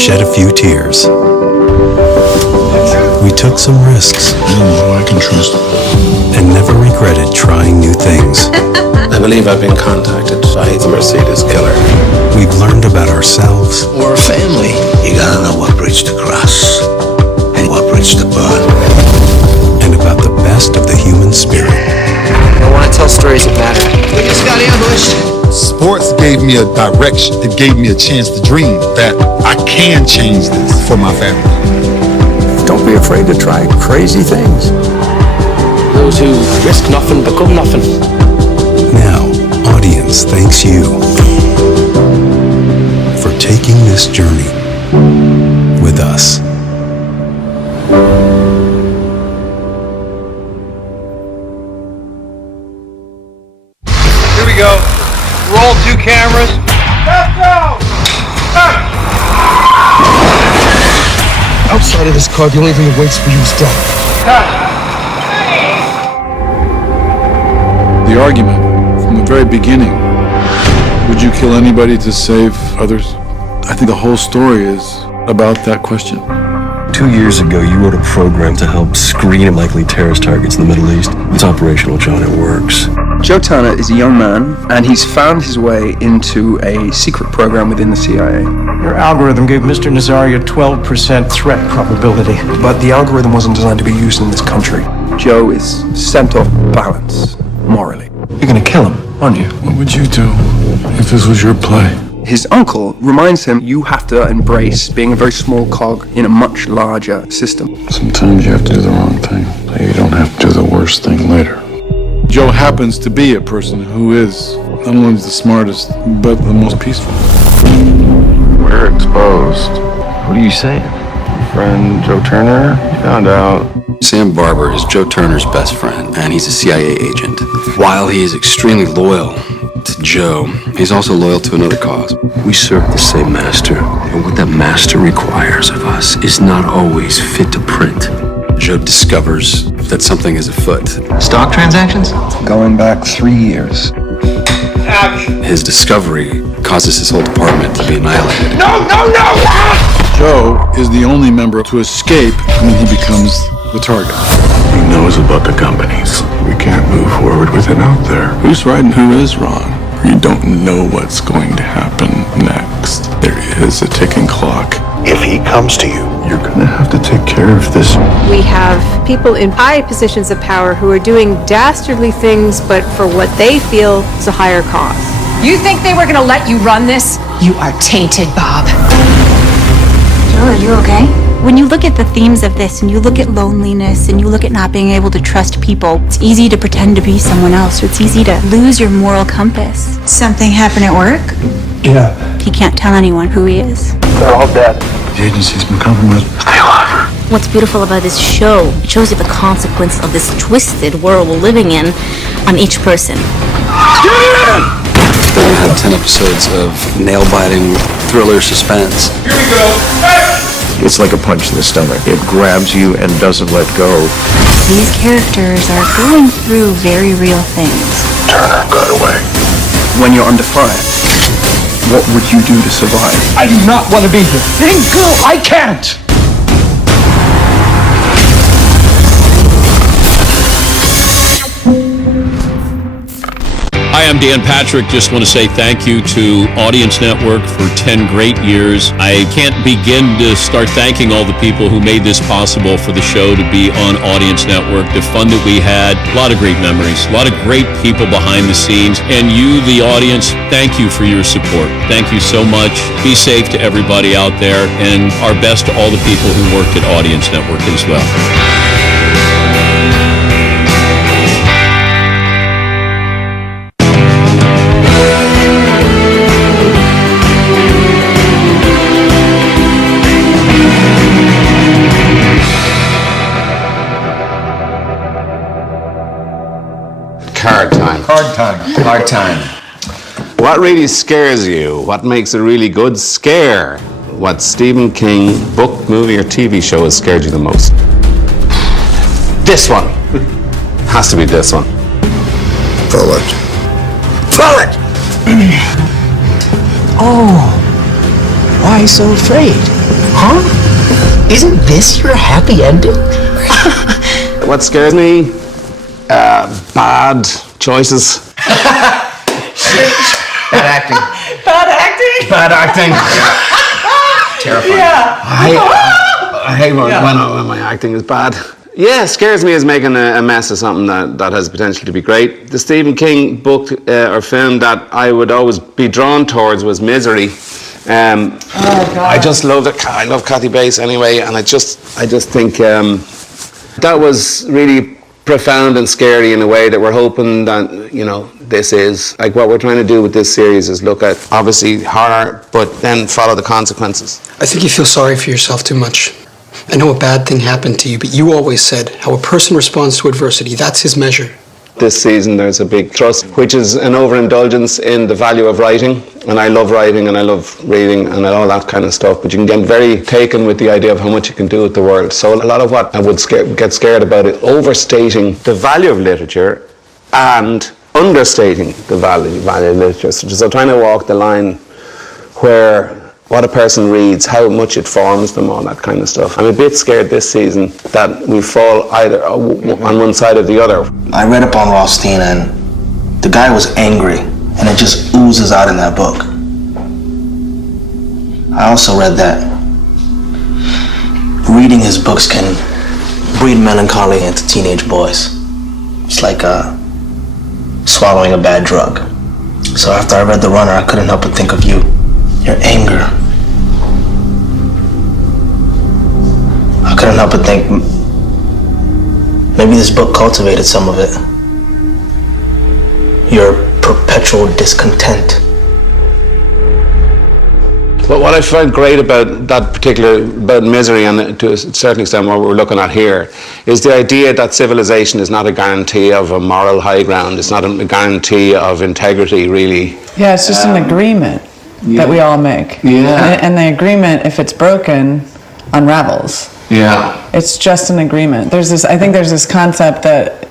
shed a few tears. We took some risks. I can trust. And never regretted trying new things. I believe I've been contacted by the Mercedes killer. We've learned about ourselves. We're a family. You gotta know what bridge to cross and what bridge to burn. And about the best of the human spirit. I want to tell stories that matter. We just got ambushed. Sports gave me a direction. It gave me a chance to dream that I can change this for my family. Don't be afraid to try crazy things. Those who risk nothing become nothing. Now, audience thanks you for taking this journey with us. Here we go. Roll 2 cameras. Let's go! Outside of this car, the only thing that waits for you is death. The argument from the very beginning, would you kill anybody to save others? I think the whole story is about that question. 2 years ago, you wrote a program to help screen likely terrorist targets in the Middle East. It's operational, John. It works. Joe Turner is a young man, and he's found his way into a secret program within the CIA. Your algorithm gave Mr. Nazari a 12% threat probability. But the algorithm wasn't designed to be used in this country. Joe is sent off balance, morally. You're gonna kill him, aren't you? What would you do if this was your play? His uncle reminds him you have to embrace being a very small cog in a much larger system. Sometimes you have to do the wrong thing, so you don't have to do the worst thing later. Joe happens to be a person who is not only the smartest, but the most peaceful. We're exposed. What are you saying? Friend Joe Turner found out. Sam Barber is Joe Turner's best friend, and he's a CIA agent. While he is extremely loyal to Joe, he's also loyal to another cause. We serve the same master, and what that master requires of us is not always fit to print. Joe discovers that something is afoot. Stock transactions? Going back 3 years. His discovery causes his whole department to be annihilated. No! Joe is the only member to escape when he becomes the target. He knows about the companies. We can't move forward with it out there. Who's right and who is wrong? You don't know what's going to happen next. There is a ticking clock. If he comes to you, you're gonna have to take care of this. We have people in high positions of power who are doing dastardly things, but for what they feel is a higher cause. You think they were gonna let you run this? You are tainted, Bob. Joe, are you okay? When you look at the themes of this, and you look at loneliness, and you look at not being able to trust people, it's easy to pretend to be someone else, or it's easy to lose your moral compass. Something happened at work? Yeah. He can't tell anyone who he is. They're all dead. The agency's been compromised. Stay alive. What's beautiful about this show, it shows you the consequence of this twisted world we're living in on each person. They're gonna have 10 episodes of nail-biting thriller suspense. Here we go. Hey! It's like a punch in the stomach. It grabs you and doesn't let go. These characters are going through very real things. Turner got away. When you're under fire, what would you do to survive? I do not want to be here. Then go! I can't! Hi, I'm Dan Patrick. Just want to say thank you to Audience Network for 10 great years. I can't begin to start thanking all the people who made this possible for the show to be on Audience Network. The fun that we had, a lot of great memories, a lot of great people behind the scenes. And you, the audience, thank you for your support. Thank you so much. Be safe to everybody out there, and our best to all the people who worked at Audience Network as well. Card time. Card time. Card time. What really scares you? What makes a really good scare? What Stephen King book, movie, or TV show has scared you the most? This one. Has to be this one. Bullet. Bullet! Oh. Why Why so afraid? Huh? Isn't this your happy ending? What scares me? Bad choices. Bad acting. Bad acting? Bad acting. Terrifying. Yeah. I hate when my acting is bad. Yeah, scares me is making a mess of something that has potential to be great. The Stephen King book or film that I would always be drawn towards was Misery. I just loved it. I love Kathy Bates anyway, and I just think that was really profound and scary in a way that we're hoping that, you know, this is like what we're trying to do with this series is look at obviously horror, but then follow the consequences. I think you feel sorry for yourself too much. I know a bad thing happened to you, but you always said how a person responds to adversity, that's his measure. This season there's a big trust, which is an overindulgence in the value of writing. And I love writing and I love reading and all that kind of stuff, but you can get very taken with the idea of how much you can do with the world. So a lot of what I would get scared about is overstating the value of literature and understating the value of literature. So trying to walk the line where what a person reads, how much it forms them, all that kind of stuff. I'm a bit scared this season that we fall either on one side or the other. I read up on Rothstein and the guy was angry, and it just oozes out in that book. I also read that reading his books can breed melancholy into teenage boys. It's like swallowing a bad drug. So after I read The Runner, I couldn't help but think of you. Your anger. I couldn't help but think maybe this book cultivated some of it. Your perpetual discontent. But what I find great about that about Misery, and to a certain extent what we're looking at here, is the idea that civilization is not a guarantee of a moral high ground. It's not a guarantee of integrity, really. Yeah, it's just an agreement that we all make. Yeah. And the agreement, if it's broken, unravels. Yeah. It's just an agreement. I think there's this concept that,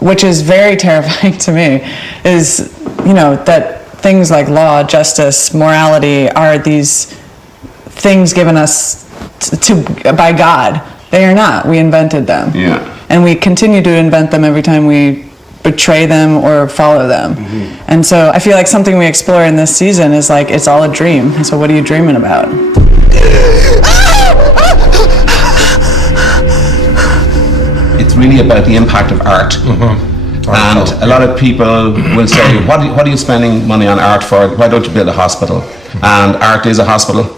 which is very terrifying to me, is, you know, that things like law, justice, morality are these things given us by God. They are not. We invented them. Yeah. And we continue to invent them every time we betray them or follow them. Mm-hmm. And so I feel like something we explore in this season is like, it's all a dream. And so what are you dreaming about? It's really about the impact of art. Mm-hmm. And a lot of people will say, what are you spending money on art for? Why don't you build a hospital? And art is a hospital,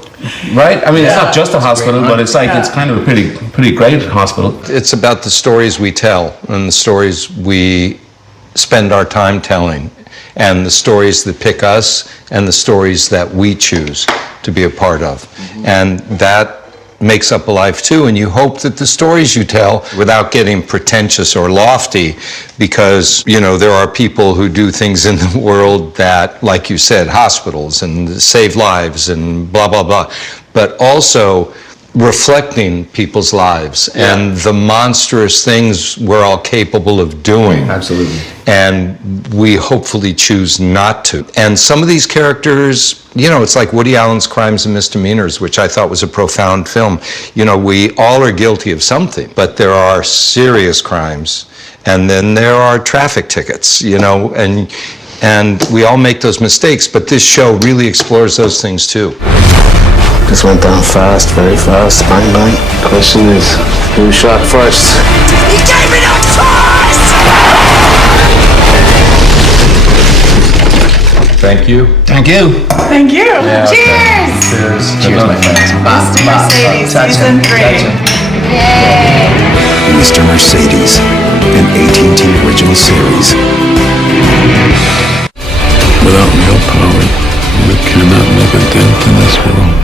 right? I mean, it's not just a hospital, but it's like, it's kind of a pretty great hospital. It's about the stories we tell and the stories we spend our time telling, and the stories that pick us and the stories that we choose to be a part of. Mm-hmm. And that makes up a life too, and you hope that the stories you tell, without getting pretentious or lofty, because, you know, there are people who do things in the world that, like you said, hospitals and save lives and blah, blah, blah, but also reflecting people's lives and the monstrous things we're all capable of doing. Absolutely. And we hopefully choose not to. And some of these characters, you know, it's like Woody Allen's Crimes and Misdemeanors, which I thought was a profound film. You know, we all are guilty of something, but there are serious crimes. And then there are traffic tickets, you know, and we all make those mistakes, but this show really explores those things too. This went down fast, very fast, bang bang. Question is, who shot first? You gave me no choice! Thank you. Thank you. Thank you. Yeah, Cheers! Cheers. Cheers, my friends. Mr. Mercedes, season 3. Yay! Mr. Mercedes, an AT&T original series. Without real power, we cannot make a dent in this world.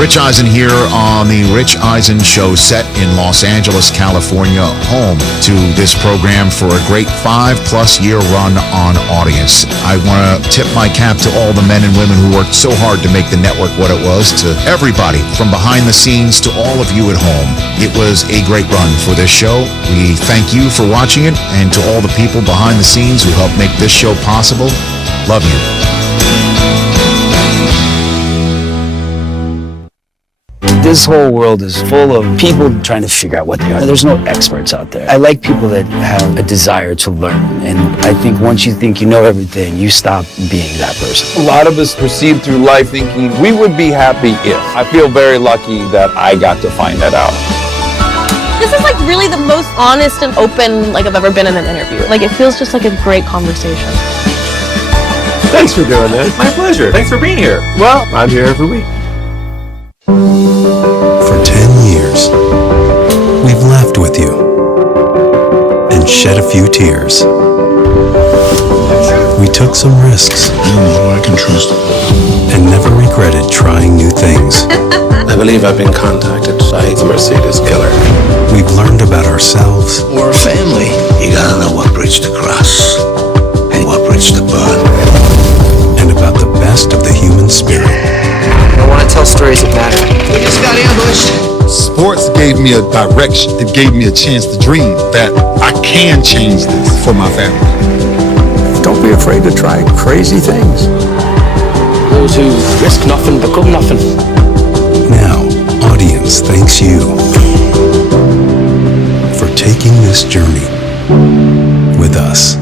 Rich Eisen here on the Rich Eisen Show, set in Los Angeles, California, home to this program for a great 5+ year run on Audience. I want to tip my cap to all the men and women who worked so hard to make the network what it was, to everybody from behind the scenes to all of you at home. It was a great run for this show. We thank you for watching it, and to all the people behind the scenes who helped make this show possible, love you. This whole world is full of people trying to figure out what they are. There's no experts out there. I like people that have a desire to learn. And I think once you think you know everything, you stop being that person. A lot of us proceed through life thinking we would be happy if. I feel very lucky that I got to find that out. This is like really the most honest and open like I've ever been in an interview. Like it feels just like a great conversation. Thanks for doing this. My pleasure. Thanks for being here. Well, I'm here every week. For 10 years, we've laughed with you and shed a few tears. We took some risks. I can trust. And never regretted trying new things. I believe I've been contacted by the Mercedes killer. We've learned about ourselves. We're a family. You gotta know what bridge to cross and what bridge to burn. And about the best of the human spirit. I want to tell stories that matter. We just got ambushed. Sports gave me a direction. It gave me a chance to dream that I can change this for my family. Don't be afraid to try crazy things. Those who risk nothing become nothing. Now, audience thanks you for taking this journey with us.